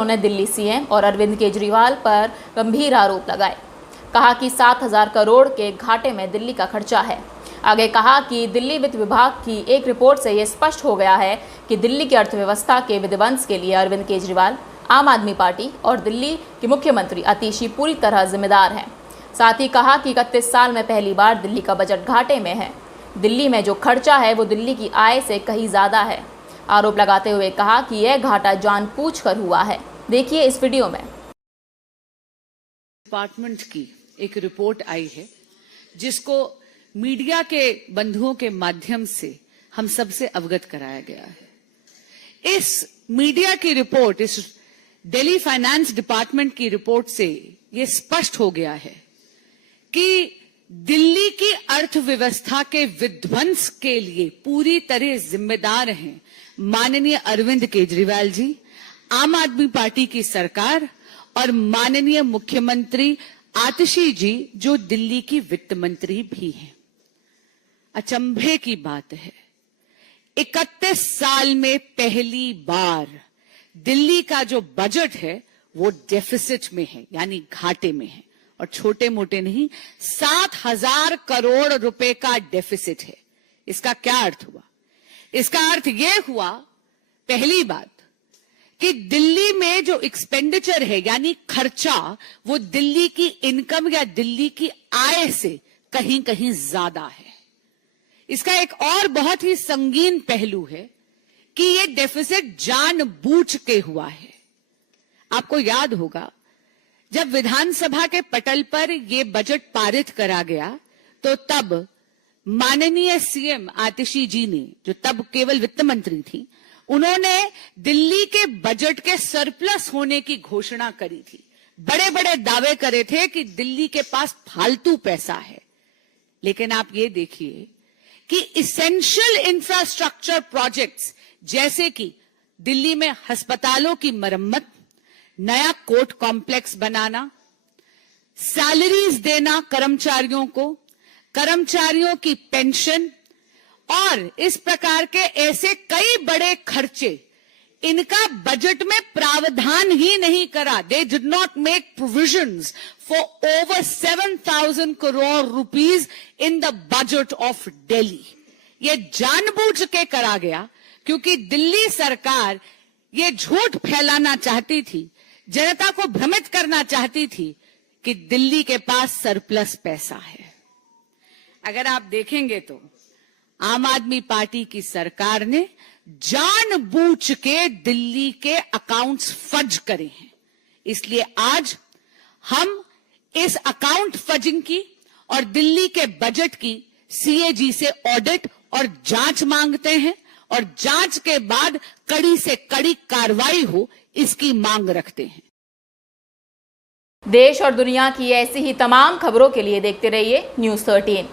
उन्होंने दिल्ली सीएम और अरविंद केजरीवाल पर गंभीर आरोप लगाए। कहा कि 7,000 करोड़ के घाटे में दिल्ली का खर्चा है। आगे कहा कि दिल्ली वित्त विभाग की एक रिपोर्ट से यह स्पष्ट हो गया है कि दिल्ली की अर्थव्यवस्था के विध्वंस के लिए अरविंद केजरीवाल, आम आदमी पार्टी और दिल्ली के मुख्यमंत्री आतिशी पूरी तरह जिम्मेदार हैं। साथ ही कहा कि 31 साल में पहली बार दिल्ली का बजट घाटे में है। दिल्ली में जो खर्चा है वो दिल्ली की आय से कहीं ज़्यादा है। आरोप लगाते हुए कहा कि यह घाटा जानबूझकर हुआ है। देखिए इस वीडियो में। डिपार्टमेंट की एक रिपोर्ट आई है जिसको मीडिया के बंधुओं के माध्यम से हम सबसे अवगत कराया गया है। इस मीडिया की रिपोर्ट, इस दिल्ली फाइनेंस डिपार्टमेंट की रिपोर्ट से ये स्पष्ट हो गया है कि दिल्ली की अर्थव्यवस्था के विध्वंस के लिए पूरी तरह जिम्मेदार हैं माननीय अरविंद केजरीवाल जी, आम आदमी पार्टी की सरकार और माननीय मुख्यमंत्री आतिशी जी, जो दिल्ली की वित्त मंत्री भी हैं। अचंभे की बात है, 31 साल में पहली बार दिल्ली का जो बजट है वो डेफिसिट में है, यानी घाटे में है, और छोटे मोटे नहीं, 7,000 करोड़ रुपए का डेफिसिट है। इसका क्या अर्थ हुआ? इसका अर्थ यह हुआ, पहली बात, कि दिल्ली में जो एक्सपेंडिचर है यानी खर्चा, वो दिल्ली की इनकम या दिल्ली की आय से कहीं कहीं ज्यादा है। इसका एक और बहुत ही संगीन पहलू है कि ये डेफिसिट जानबूझ के हुआ है। आपको याद होगा, जब विधानसभा के पटल पर यह बजट पारित करा गया तो तब माननीय सीएम आतिशी जी ने, जो तब केवल वित्त मंत्री थी, उन्होंने दिल्ली के बजट के सरप्लस होने की घोषणा करी थी। बड़े बड़े दावे करे थे कि दिल्ली के पास फालतू पैसा है। लेकिन आप ये देखिए कि इसेंशियल इंफ्रास्ट्रक्चर प्रोजेक्ट्स जैसे कि दिल्ली में अस्पतालों की मरम्मत, नया कोर्ट कॉम्प्लेक्स बनाना, सैलरीज देना कर्मचारियों को, कर्मचारियों की पेंशन और इस प्रकार के ऐसे कई बड़े खर्चे, इनका बजट में प्रावधान ही नहीं करा। They did not make provisions for over 7,000 crore rupees in the budget of Delhi. ये जानबूझ के करा गया क्योंकि दिल्ली सरकार ये झूठ फैलाना चाहती थी, जनता को भ्रमित करना चाहती थी कि दिल्ली के पास सरप्लस पैसा है। अगर आप देखेंगे तो आम आदमी पार्टी की सरकार ने जानबूझ के दिल्ली के अकाउंट्स फज करे हैं। इसलिए आज हम इस अकाउंट फजिंग की और दिल्ली के बजट की सीएजी से ऑडिट और जांच मांगते हैं, और जांच के बाद कड़ी से कड़ी कार्रवाई हो, इसकी मांग रखते हैं। देश और दुनिया की ऐसी ही तमाम खबरों के लिए देखते रहिए News 13।